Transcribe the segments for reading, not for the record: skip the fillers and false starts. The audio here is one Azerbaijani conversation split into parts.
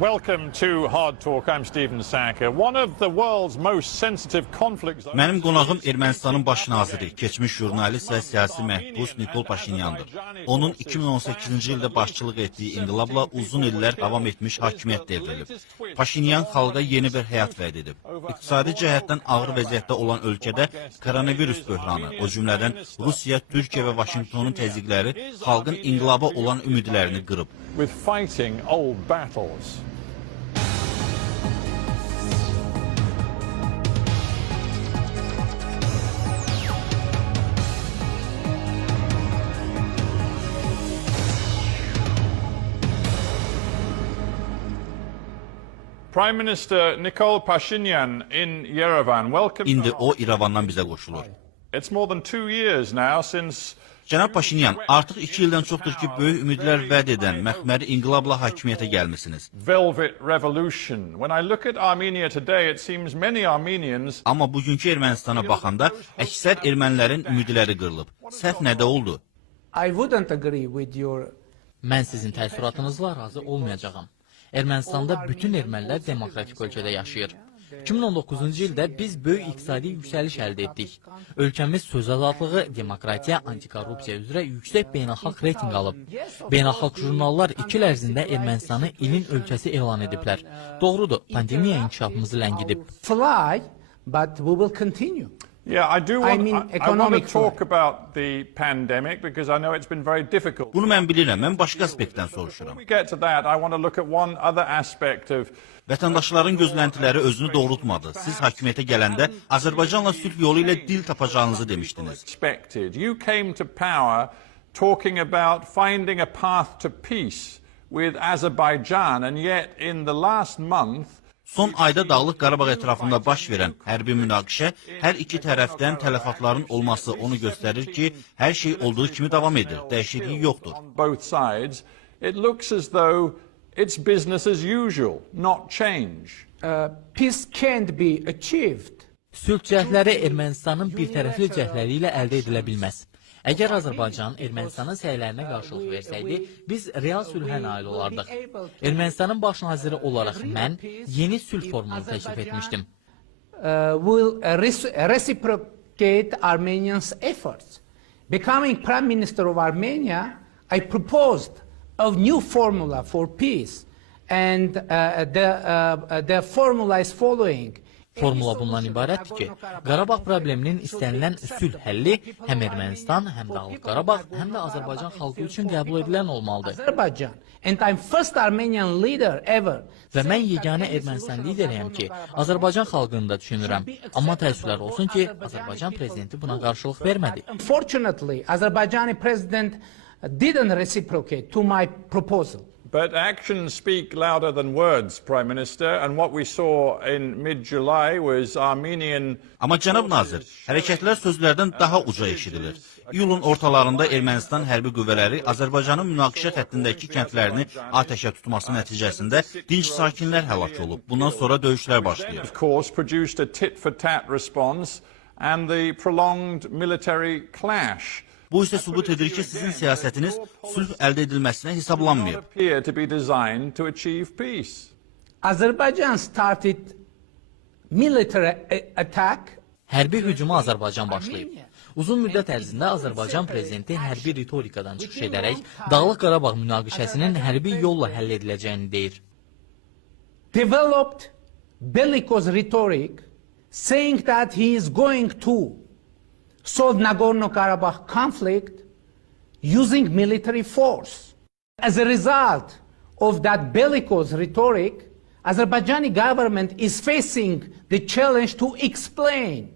Welcome to Hard Talk. I'm Stephen Sacker. One of the world's most sensitive conflicts. Mənim qonağım Ermənistanın baş naziri, keçmiş jurnalist və siyasi məhbus Nikol Paşinyandır. Onun 2018-ci ildə başçılıq etdiyi inqilabla uzun illər davam etmiş hakimiyyət devrilib. Paşinyan xalqa yeni bir həyat vəd edib. İqtisadi cəhətdən ağır vəziyyətdə olan ölkədə koronavirus böhranı, o cümlədən Rusiya, Türkiyə və Vaşinqtonun təzyiqləri xalqın inqilaba olan ümidlərini qırıb. With fighting old battles. Prime Minister Nikol Paşinyan in Yerevan. Welcome. İndi o İrəvandan bizə qoşulur. It's more than 2 years now since Cənab Paşinyan, artıq 2 ildən çoxdur ki, böyük ümidlər vəd edən məxməri inqilabla hakimiyyətə gəlmisiniz. Velvet Revolution. When I look at Armenia today, it seems many Armenians. Amma bugünkü Ermənistana baxanda əksər ermənilərin ümidləri qırılıb. Səhv nədə oldu? I wouldn't agree with your. Mən sizin təəssüratınızla razı olmayacağam. Ermənistanda bütün ermənilər demokratik ölkədə yaşayır. 2019-cu ildə biz böyük iqtisadi yüksəliş əldə etdik. Ölkəmiz söz azadlığı, demokratiya, antikorrupsiya üzrə yüksək beynəlxalq reytinq alıb. Beynəlxalq jurnallar 2 il ərzində Ermənistanı ilin ölkəsi elan ediblər. Doğrudur, pandemiya inkişafımızı ləngidib. Fly, but we will continue. Yeah, I do want, I mean, I want to talk about the pandemic because I know it's been very difficult. Bunu mən bilirəm, mən başqa aspektdən soruşuram. When we get to that, I want to look at one other aspect of Vətəndaşların gözləntiləri özünü doğrultmadı. Siz hakimiyyətə gələndə Azərbaycanla sülh yolu ilə dil tapacağınızı demişdiniz. expected. You came to power talking about finding a path to peace with Azerbaijan, and yet in the last month Son ayda Dağlıq Qarabağ ətrafında baş verən hərbi münaqişə hər iki tərəfdən tələfatların olması onu göstərir ki, hər şey olduğu kimi davam edir, dəyişiklik yoxdur. on both sides, it looks as though it's business as usual, not change. Peace can't be achieved. Sülh cəhdləri Ermənistanın bir tərəfli cəhdləri ilə əldə edilə bilməz. Əgər Azərbaycan Ermənistanın səylərinə qarşılıq versəydi, biz real sülhə nail olardıq. Ermənistanın baş naziri olaraq mən yeni sülh formunu təklif etmişdim. Will reciprocate Armenians' efforts. Becoming Prime Minister of Armenia, I proposed a new formula for peace, and the formula is following. Formula bundan ibarətdir ki, Qarabağ probleminin istənilən sülh həlli həm Ermənistan, həm Dağlıq Qarabağ, həm də Azərbaycan xalqı üçün qəbul edilən olmalıdır. Azerbaijan, and I'm first Armenian leader ever. Və mən yeganə Ermənistan lideriyəm ki, Azərbaycan xalqını da düşünürəm. Amma təəssüflər olsun ki, Azərbaycan prezidenti buna qarşılıq vermədi. Unfortunately, Azerbaijani president didn't reciprocate to my proposal. But actions speak louder than words, Prime Minister, and what we saw in mid-July was Armenian. Amma cənab nazir, hərəkətlər sözlərdən daha uca eşidilir. İyulun ortalarında Ermənistan hərbi qüvvələri Azərbaycanın münaqişə xəttindəki kəndlərini atəşə tutması nəticəsində dinc sakinlər həlak olub. Bundan sonra döyüşlər başlayıb. Of course, produced a tit-for-tat response and the prolonged military clash. Bu isə sübut edir ki, sizin siyasətiniz sülh əldə edilməsinə hesablanmayıb. Appear to be designed to achieve peace. Azerbaijan started military attack. Hərbi hücuma Azərbaycan başlayıb. Uzun müddət ərzində Azərbaycan prezidenti hərbi ritorikadan çıxış edərək Dağlıq Qarabağ münaqişəsinin hərbi yolla həll ediləcəyini deyir. Developed bellicose rhetoric saying that he is going to solve Nagorno-Karabakh conflict using military force. As a result of that bellicose rhetoric, Azerbaijani government is facing the challenge to explain.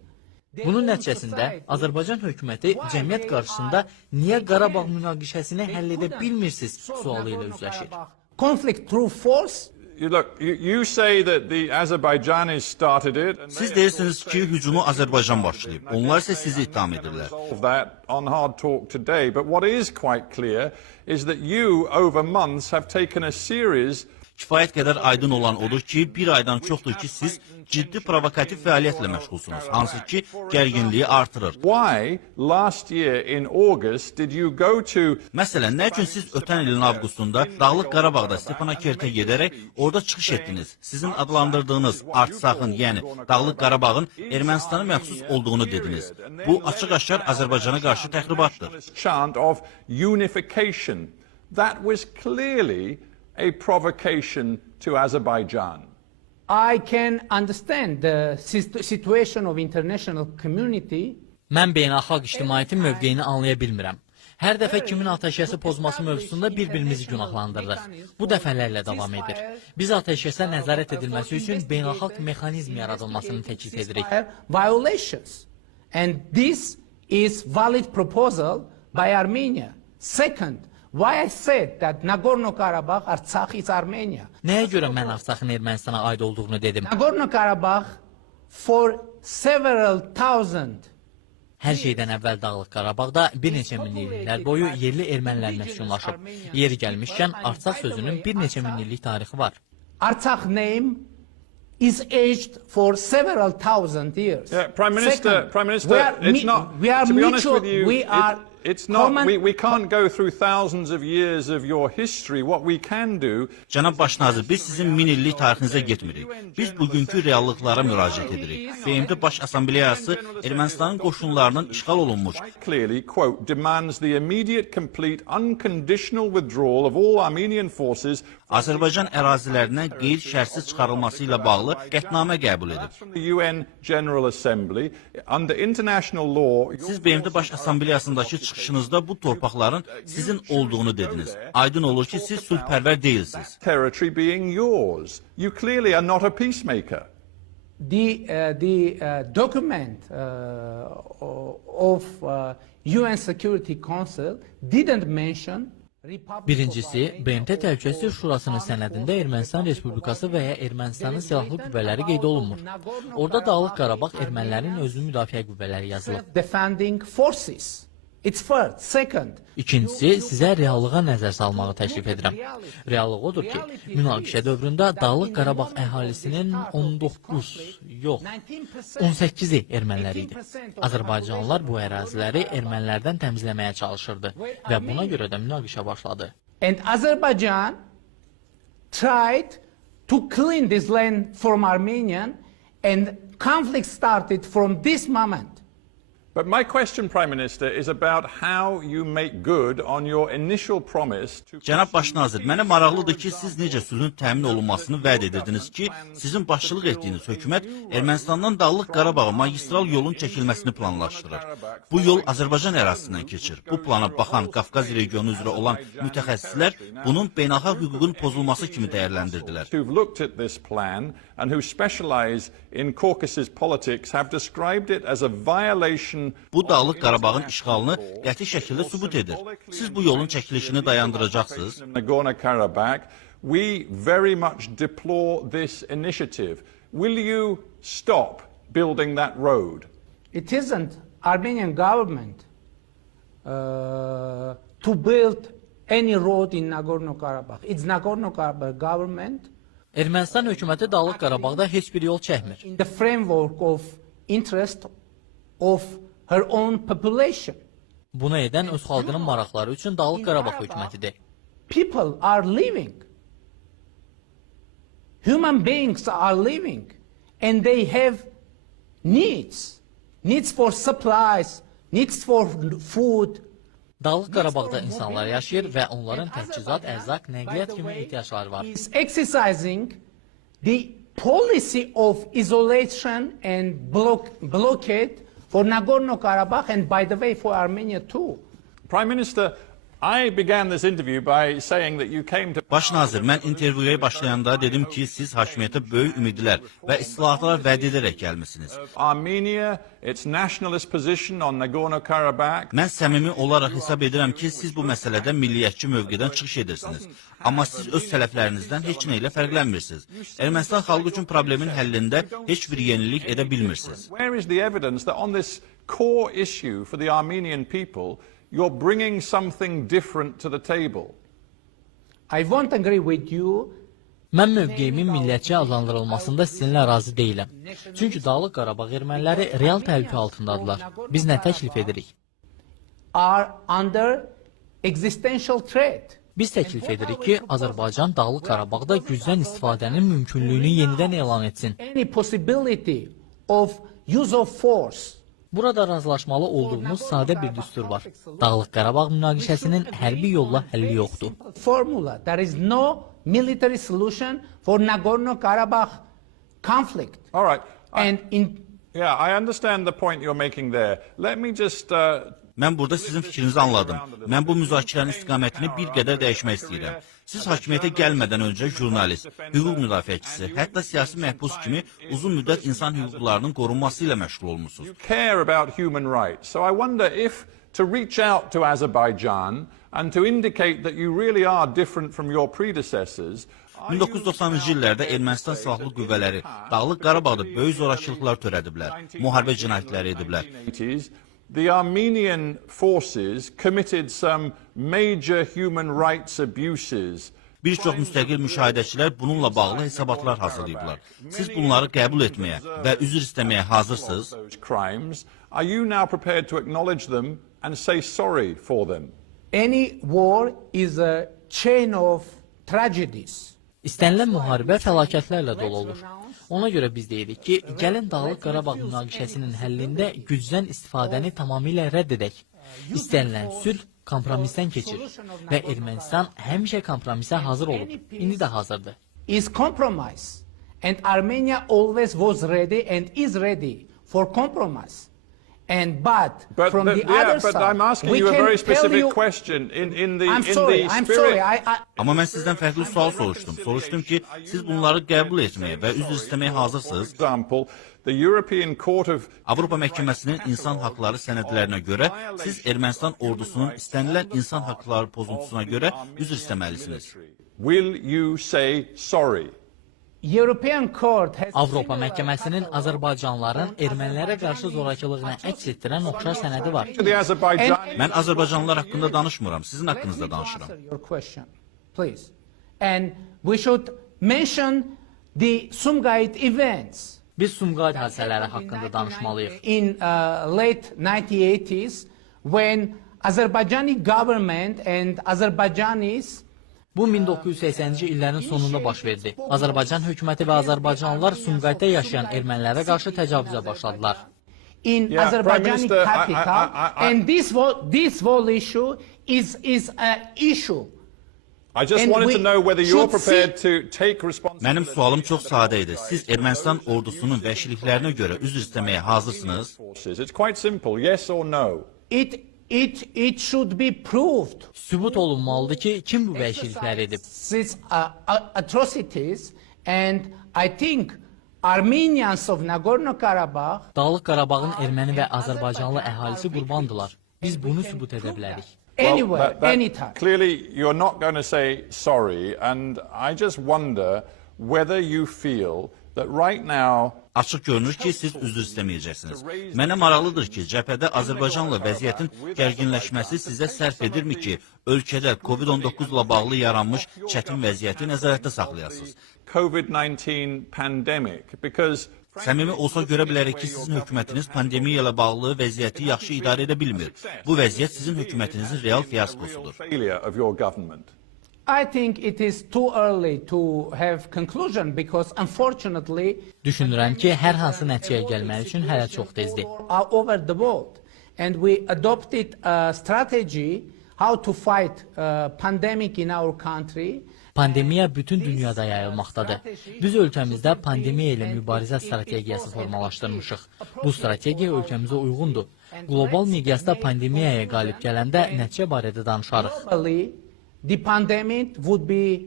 Bunun nəticəsində Azərbaycan hökuməti cəmiyyət qarşısında niyə Qarabağ münaqişəsini həll edə bilmirsiniz sualı ilə üzləşir. Conflict through force. You say that the Azerbaijanis started it. Siz deyirsiniz ki, hücumu Azərbaycan başlayıb. Onlar isə sizi ittiham edirlər. That on Hard Talk today, but what is quite clear is that you over months have taken a series. Kifayət qədər aydın olan odur ki, bir aydan çoxdur ki, siz ciddi provokativ fəaliyyətlə məşğulsunuz, hansı ki, gərginliyi artırır. Why last year in August did you go to Məsələn, nə üçün siz ötən ilin avqustunda Dağlıq Qarabağda Stepanakertə gedərək orada çıxış etdiniz? Sizin adlandırdığınız Artsağın, yəni Dağlıq Qarabağın Ermənistana məxsus olduğunu dediniz. Bu açıq-aşkar Azərbaycana qarşı təxribatdır. chant of unification? That was clearly a provocation to Azerbaijan. I can understand the situation of international community. Mən beynəlxalq ictimaiyyətin mövqeyini anlaya bilmirəm. Hər dəfə kimin atəşkəsi pozması mövzusunda bir-birimizi günahlandırırıq. Bu dəfələrlə davam edir. Biz atəşkəsə nəzarət edilməsi üçün beynəlxalq mexanizm yaradılmasını təklif edirik. Violations. And this is valid proposal by Armenia. Second, why I said that Nagorno-Karabakh, Artsakh is Armenia. Nəyə görə mən Artsakın Ermənistana aid olduğunu dedim? Nagorno-Karabakh for several thousand Hər şeydən əvvəl Dağlıq Qarabağda bir neçə minilliklər boyu yerli ermənilər məskunlaşıb. Yeri gəlmişkən, Artsaq sözünün bir neçə minillik tarixi var. Artsakh name is aged for several thousand years. Yeah, Prime Minister, it's not, we are to be honest mutual, with you, it's not, we can't go through thousands of years of your history. What we can do... Cənab Başnazir, biz sizin min illik tarixinizə getmirik. Biz bugünkü reallıqlara müraciət edirik. BMT Baş Assambleyası Ermənistanın qoşunlarının işğal olunmuş. Clearly, quote, demands the immediate, complete, unconditional withdrawal of all Armenian forces. Azərbaycan ərazilərinə qeyri-şərtsiz çıxarılması ilə bağlı qətnamə qəbul edib. The UN General Assembly, under international law... Siz BMT Baş Assambleyasındakı çıxışınızda bu torpaqların sizin olduğunu dediniz. Aydın olur ki, siz sülhpərvər deyilsiniz. Territory being yours. You clearly are not a peacemaker. The document of UN Security Council didn't mention. Birincisi, BMT Təhlükəsizlik Şurasının sənədində Ermənistan Respublikası və ya Ermənistanın silahlı qüvvələri qeyd olunmur. Orada Dağlıq Qarabağ ermənilərin özünü müdafiə qüvvələri yazılıb. Defending forces. It's first. Second. İkincisi, sizə reallığa nəzər salmağı təklif edirəm. Reallıq odur ki, münaqişə dövründə Dağlıq Qarabağ əhalisinin 19, yox, 18-i erməniləri idi. Azərbaycanlılar bu əraziləri ermənilərdən təmizləməyə çalışırdı və buna görə də münaqişə başladı. And Azerbaijan tried to clean this land from Armenian and conflict started from this moment. But my question, Prime Minister, is about how you make good on your initial promise to... Cənab Başnazir, mənə maraqlıdır ki, siz necə sülhün təmin olunmasını vəd edirdiniz ki, sizin başçılıq etdiyiniz hökumət Ermənistandan Dağlıq Qarabağa magistral yolun çəkilməsini planlaşdırır. Bu yol Azərbaycan ərazisindən keçir. Bu plana baxan Qafqaz regionu üzrə olan mütəxəssislər bunun beynəlxalq hüququn pozulması kimi dəyərləndirdilər. Who've looked at this plan and who specialize in Caucasus politics have described it as a violation. Bu Dağlıq Qarabağın işğalını qəti şəkildə sübut edir. Siz bu yolun çəkilişini dayandıracaqsınız. Nagorno-Karabakh, we very much deplore this initiative. Will you stop building that road? It isn't Armenian government to build any road in Nagorno-Karabakh. It's Nagorno-Karabakh government. Ermənistan hökuməti Dağlıq Qarabağda heç bir yol çəkmir. In the framework of interest of her own population. Bunu edən öz xalqının maraqları üçün Dağlıq Qarabağ hökumətidir. People are living. Human beings are living and they have needs. Needs for supplies, needs for food. Dağlıq Qarabağda insanlar yaşayır və onların təchizat, ərzaq, nəqliyyat kimi ehtiyacları var. Is exercising the policy of isolation and blockade for Nagorno-Karabakh and, by the way, for Armenia too. Prime Minister, I began this interview by saying that you came to... Baş nazir, mən intervyuya başlayanda dedim ki, siz hakimiyyətə böyük ümidlər və islahatlar vəd edərək gəlmisiniz. Armenia, its nationalist position on Nagorno-Karabakh. Mən səmimi olaraq hesab edirəm ki, siz bu məsələdə milliyyətçi mövqedən çıxış edirsiniz. Amma siz öz sələflərinizdən heç nə ilə fərqlənmirsiniz. Ermənistan xalqı üçün problemin həllində heç bir yenilik edə bilmirsiniz. Where is the evidence that on this core issue for the Armenian people, you're bringing something different to the table? I won't agree with you Mən mövqeyimin millətçi adlandırılmasında sizinlə razı deyiləm. Çünki Dağlıq Qarabağ erməniləri real təhlükə altındadılar. Biz nə təklif edirik? Biz təklif edirik ki, Azərbaycan Dağlıq Qarabağda gücdən istifadənin mümkünlüyünü yenidən elan etsin. Burada razılaşmalı olduğumuz sadə bir düstur var. Dağlıq Qarabağ münaqişəsinin hərbi yolla həlli yoxdur. Military solution for Nagorno-Karabakh conflict. All right. Yeah, I understand the point you're making there. Let me just Mən burada sizin fikrinizi anladım. Mən bu müzakirənin istiqamətini bir qədər dəyişmək istəyirəm. Siz hakimiyyətə gəlmədən öncə jurnalist, hüquq müdafiəçisi, hətta siyasi məhbus kimi uzun müddət insan hüquqlarının qorunması ilə məşğul olmusunuz. You care about human rights. So I wonder if to reach out to Azerbaijan and to indicate that you really are different from your predecessors. 1990-cı illərdə Ermənistan silahlı qüvvələri Dağlıq Qarabağda böyük zorakılıqlar törədiblər, müharibə cinayətləri ediblər. The Armenian forces committed some major human rights abuses. Bir çox müstəqil müşahidəçilər bununla bağlı hesabatlar hazırlayıblar. Siz bunları qəbul etməyə və üzr istəməyə hazırsınız? Are you now prepared to acknowledge them and say sorry for them? Any war is a chain of tragedies. İstənilən müharibə fəlakətlərlə dolu olur. Ona görə biz deyirik ki, gəlin Dağlıq Qarabağ münaqişəsinin həllində gücdən istifadəni tamamilə rədd edək. İstənilən sülh kompromisdən keçir və Ermənistan həmişə kompromisə hazır olub. İndi də hazırdır. Is compromise and Armenia always was ready and is ready for compromise. But from the other side, I'm asking you a very specific question in the spirit. Amma mən sizdən fərqli sual soruşdum. Soruşdum ki, siz bunları qəbul etməyə və üzr istəməyə hazırsınız. Avropa Məhkəməsinin insan haqları sənədlərinə görə siz Ermənistan ordusunun istənilən insan haqları pozuntusuna görə üzr istəməlisiniz. Will you say sorry? Avropa Məhkəməsinin Azərbaycanlıların ermənilərə qarşı zorakılığına əks etdirən oxşar sənədi var. Mən Azərbaycanlılar haqqında danışmıram, sizin haqqınızda danışıram. Biz Sumqayıt hadisələri haqqında danışmalıyıq. In late 1980s, when Azerbaijani government and Azerbaijanis Bu 1980-ci illərin sonunda baş verdi. Azərbaycan hökuməti və Azərbaycanlılar Sumqayıtda yaşayan ermənilərə qarşı təcavüzə başladılar. In Azerbaijani capital, and this whole issue is an issue. I just wanted to know whether you're prepared to take responsibility. Mənim sualım çox sadə idi. Siz Ermənistan ordusunun vəhşiliklərinə görə üzr istəməyə hazırsınız? It's quite simple, yes or no. It should be proved. Sübut olunmalıdır ki, kim bu vəhşilikləri edib? These atrocities, and I think Armenians of Nagorno-Karabakh. Dağlıq Qarabağın erməni və Azərbaycanlı əhalisi qurbandılar. Biz bunu sübut edə bilərik. Anywhere, anytime. Clearly, you're not going to say sorry, and I just wonder whether you feel that right now. Açıq görünür ki, siz üzr istəməyəcəksiniz. Mənə maraqlıdır ki, cəbhədə Azərbaycanla vəziyyətin gərginləşməsi sizə sərf edirmi ki, ölkədə COVID-19 ilə bağlı yaranmış çətin vəziyyəti nəzarətdə saxlayasınız? COVID-19 pandemic, because Səmimi olsa görə bilərik ki, sizin hökumətiniz pandemiya ilə bağlı vəziyyəti yaxşı idarə edə bilmir. Bu vəziyyət sizin hökumətinizin real fiyaskosudur. I think it is too early to have conclusion because unfortunately düşünürəm ki, hər hansı nəticəyə gəlmək üçün hələ çox tezdir. Over the world and we adopted a strategy how to fight pandemic in our country. Pandemiya bütün dünyada yayılmaqdadır. Biz ölkəmizdə pandemiya ilə mübarizə strategiyası formalaşdırmışıq. Bu strategiya ölkəmizə uyğundur. Qlobal miqyasda pandemiyaya qalib gələndə nəticə barədə danışarıq. The pandemic would be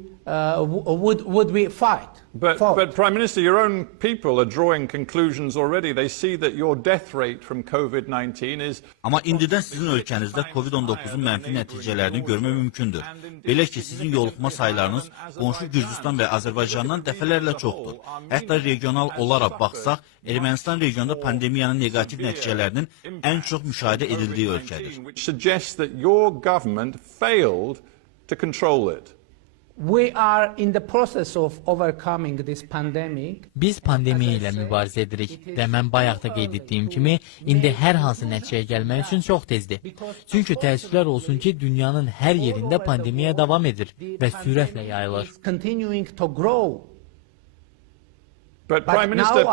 fight. But Prime Minister, your own people are drawing conclusions already. They see that your death rate from COVID-19 is. Amma indidən sizin ölkənizdə COVID-19-un mənfi nəticələrini görmək mümkündür. Belə ki, sizin yoluxma saylarınız qonşu Gürcüstan və Azərbaycandan dəfələrlə çoxdur. Hətta regional olaraq baxsaq, Ermənistan regionda pandemiyanın negativ nəticələrinin ən çox müşahidə edildiyi ölkədir. Which suggests that your government failed to control it. We are in the process of overcoming this pandemic. Biz pandemiya ilə mübarizə edirik və mən bayaq da qeyd etdiyim kimi, indi hər hansı nəticəyə gəlmək üçün çox tezdir. Çünki təəssüflər olsun ki, dünyanın hər yerində pandemiya davam edir və sürətlə yayılır. Continuing to grow. But Prime Minister,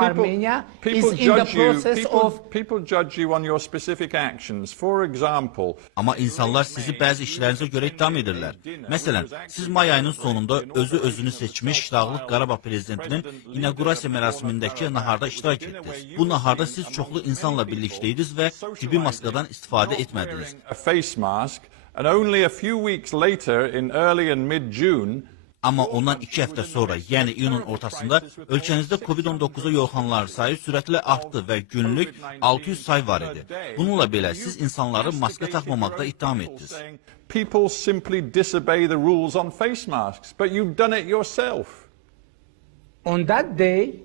people judge you on your specific actions. For example, amma insanlar sizi bəzi işlərinizə görə ittiham edirlər. Məsələn, siz may ayının sonunda özünü seçmiş Dağlıq Qarabağ prezidentinin inaugurasiya mərasimindəki naharda iştirak etdiniz. Bu naharda siz çoxlu insanla birlikdəydiniz və tibbi maskadan istifadə etmədiniz. A face mask, and only a few weeks later, in early and mid-June, amma ondan 2 həftə sonra, yəni iyunun ortasında ölkənizdə COVID-19'a yoluxanların sayı sürətlə artdı və günlük 600 say var idi. Bununla belə siz insanları maska taxmamaqda ittiham etdiniz. People simply disobey the rules on face masks, but you've done it yourself. On that day,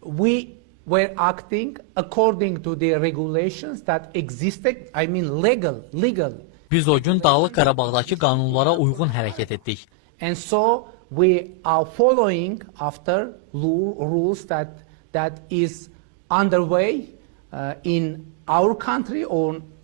we were acting according to the regulations that existed, I mean legal. Biz o gün Dağlıq Qarabağdakı qanunlara uyğun hərəkət etdik. And so we are following after rules that is underway in our country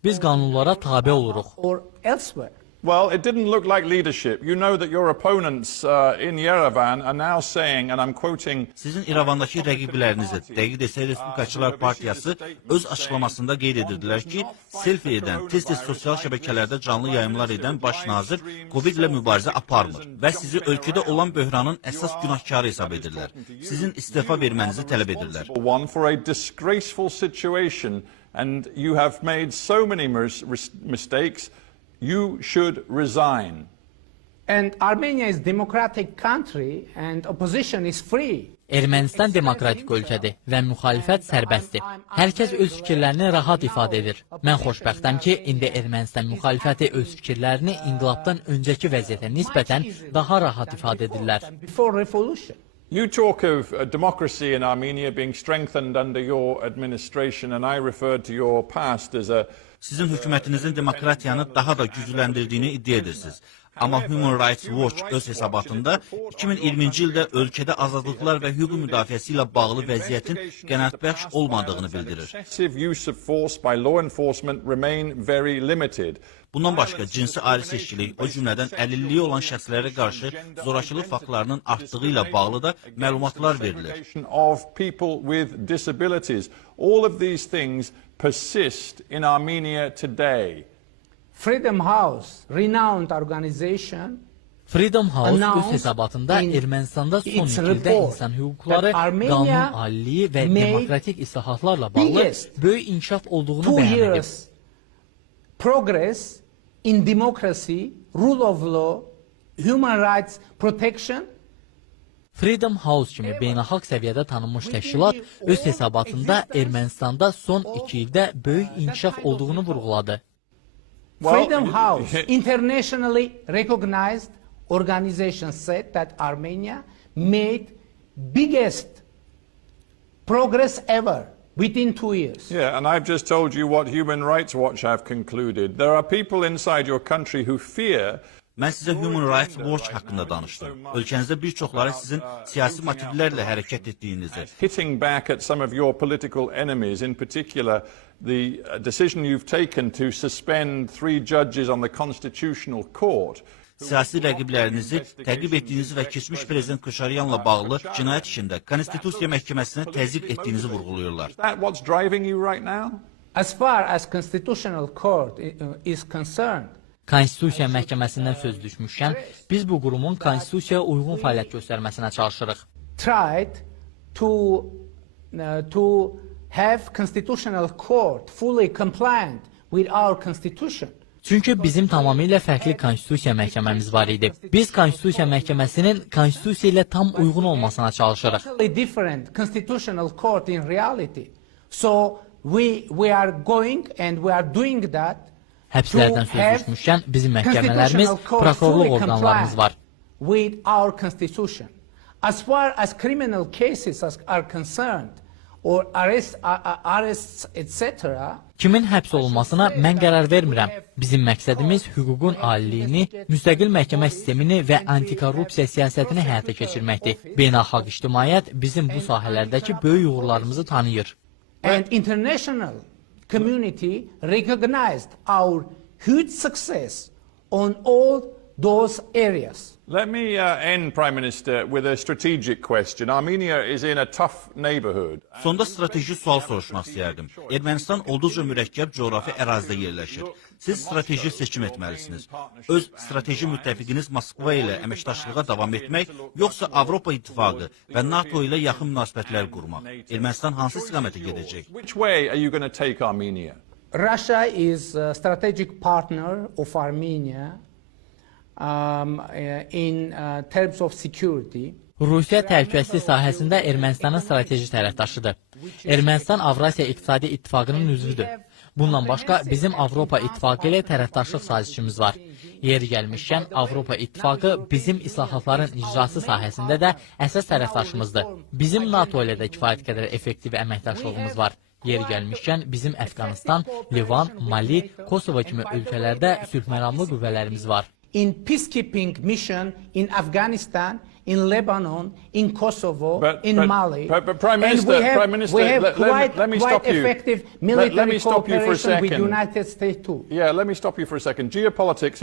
Biz qanunlara tabe oluruq. Or elsewhere. Well, it didn't look like leadership. You know that your opponents in Yerevan are now saying, and I'm quoting... Sizin İrəvandakı rəqiblərinizə, dəqiq desək Respublikaçılar Partiyası öz açıqlamasında qeyd edirdilər ki, selfie edən, tez-tez sosial şəbəkələrdə canlı yayımlar edən baş nazir COVID ilə mübarizə aparmır və sizi ölkədə olan böhranın əsas günahkarı hesab edirlər. Sizin istifa vermənizi tələb edirlər. One for a disgraceful situation, and you have made so many mistakes. You should resign. And Armenia is a democratic country and opposition is free. Ermənistan demokratik ölkədir və müxalifət sərbəstdir. Hər kəs öz fikirlərini rahat ifadə edir. Mən xoşbəxtəm ki, indi Ermənistan müxalifəti öz fikirlərini inqilabdan öncəki vəziyyətə nisbətən daha rahat ifadə edirlər. Before revolution. You talk of democracy in Armenia being strengthened under your administration, and I referred to your past as a... Sizin hökumətinizin demokratiyanı daha da gücləndirdiyini iddia edirsiniz. Amma Human Rights Watch öz hesabatında 2020-ci ildə ölkədə azadlıqlar və hüquq müdafiəsi ilə bağlı vəziyyətin qənaətbəxş olmadığını bildirir. Bundan başqa cinsi ayrı seçkilik, o cümlədən əlilliyi olan şəxslərə qarşı zorakılıq faktlarının artdığı ilə bağlı da məlumatlar verilir. All of these things persist in Armenia today. Freedom House, renowned organization, Freedom House öz hesabatında Ermənistanda son 2 ildə insan hüquqları, qanun aliliyi və demokratik islahatlarla bağlı böyük inkişaf olduğunu bəyan edib. Progress in democracy, rule of law, human rights protection. Freedom House kimi beynəlxalq səviyyədə tanınmış təşkilat öz hesabatında Ermənistanda son 2 ildə böyük inkişaf olduğunu vurğuladı. Freedom House, internationally recognized organization, said that Armenia made biggest progress ever within 2 years. Yeah, and I've just told you what Human Rights Watch have concluded. There are people inside your country who fear. Mən sizə Human Rights Watch haqqında danışdım. Ölkənizdə bir çoxları sizin siyasi motivlərlə hərəkət etdiyinizi. Hitting back at some of your political enemies, in particular the decision you've taken to suspend 3 judges on the Constitutional Court. Siyasi rəqiblərinizi təqib etdiyinizi və keçmiş prezident Kışaryanla bağlı cinayət işində Konstitusiya məhkəməsinə təzyiq etdiyinizi vurğuluyorlar. Is that what's driving you right now? As far as Constitutional Court is concerned, Konstitusiya məhkəməsindən söz düşmüşkən, biz bu qurumun konstitusiyaya uyğun fəaliyyət göstərməsinə çalışırıq. Tried to have Constitutional Court fully compliant with our constitution. Çünki bizim tamamilə fərqli konstitusiya məhkəməmiz var idi. Biz konstitusiya məhkəməsinin konstitusiya ilə tam uyğun olmasına çalışırıq. Different Constitutional Court in reality. So we are going and we are doing that. Həbslərdən söz düşmüşkən, bizim məhkəmələrimiz, prokurorluq orqanlarımız var. With our constitution. As far as criminal cases are concerned, or arrests, etc. Kimin həbs olunmasına mən qərar vermirəm. Bizim məqsədimiz hüququn aliliyini, müstəqil məhkəmə sistemini və antikorrupsiya siyasətini həyata keçirməkdir. Beynəlxalq ictimaiyyət bizim bu sahələrdəki böyük uğurlarımızı tanıyır. And international community recognized our huge success on all those areas. Let me end, Prime Minister, with a strategic question. Armenia is in a tough neighborhood. Sonda strateji sual soruşmaq istəyərdim. Ermənistan olduqca mürəkkəb coğrafi ərazidə yerləşir. Siz strateji seçim etməlisiniz. Öz strateji müttəfiqiniz Moskva ilə əməkdaşlığa davam etmək, yoxsa Avropa İttifaqı və NATO ilə yaxın münasibətlər qurmaq. Ermənistan hansı istiqamətə gedəcək? Which way are you going to take Armenia? Russia is a strategic partner of Armenia in terms of security. Rusiya təhlükəsizlik sahəsində Ermənistanın strateji tərəfdaşıdır. Ermənistan Avrasiya İqtisadi İttifaqının üzvüdür. Bundan başqa bizim Avropa İttifaqı ilə tərəfdaşlıq sazişimiz var. Yeri gəlmişkən Avropa İttifaqı bizim islahatların icrası sahəsində də əsas tərəfdaşımızdır. Bizim NATO ilə də kifayət qədər effektiv əməkdaşlığımız var. Yeri gəlmişkən bizim Əfqanistan, Livan, Mali, Kosovo kimi ölkələrdə sülhməramlı qüvvələrimiz var. In peacekeeping mission in Afghanistan, in Lebanon, in Kosovo, in Mali. But Prime Minister, we have let me quite stop you. effective Let military me stop you for a cooperation with second. the United States too. Yeah, let me stop you for a second. Geopolitics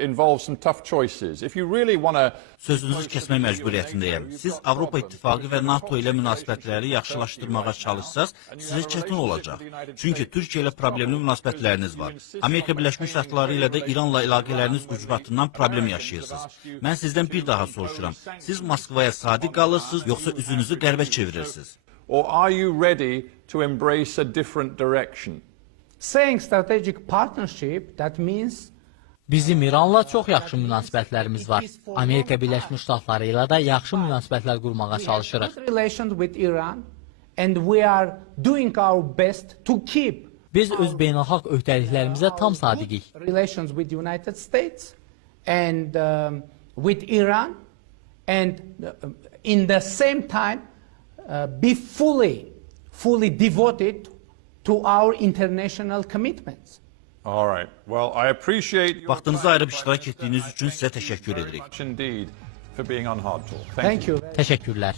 involves some tough choices. If you really want to... Sözünüzü kəsmək məcburiyyətindəyəm. Siz Avropa İttifaqı və NATO ilə münasibətləri yaxşılaşdırmağa çalışsanız, sizə çətin olacaq. Çünki Türkiyə ilə problemli münasibətləriniz var. Amerika Birləşmiş Ştatları ilə də İranla əlaqələriniz ucbatından problem yaşayırsınız. Mən sizdən bir daha soruşuram. Siz Moskvaya sadiq qalırsınız, yoxsa üzünüzü qərbə çevirirsiniz? Or are you ready to embrace a different direction? Saying strategic partnership, that means Bizim İranla çox yaxşı münasibətlərimiz var. Amerika Birləşmiş Ştatları ilə də yaxşı münasibətlər qurmağa çalışırıq. relations with Iran, and we are doing our best to keep Biz öz beynəlxalq öhdəliklərimizə tam sadiqik. relations with the United States and with Iran, and in the same time be fully devoted to our international commitments. All right. Well, I appreciate your Vaxtınızı ayırıb iştirak etdiyiniz üçün sizə təşəkkür edirik. much indeed for being on Hard Talk. Thank you. Təşəkkürlər.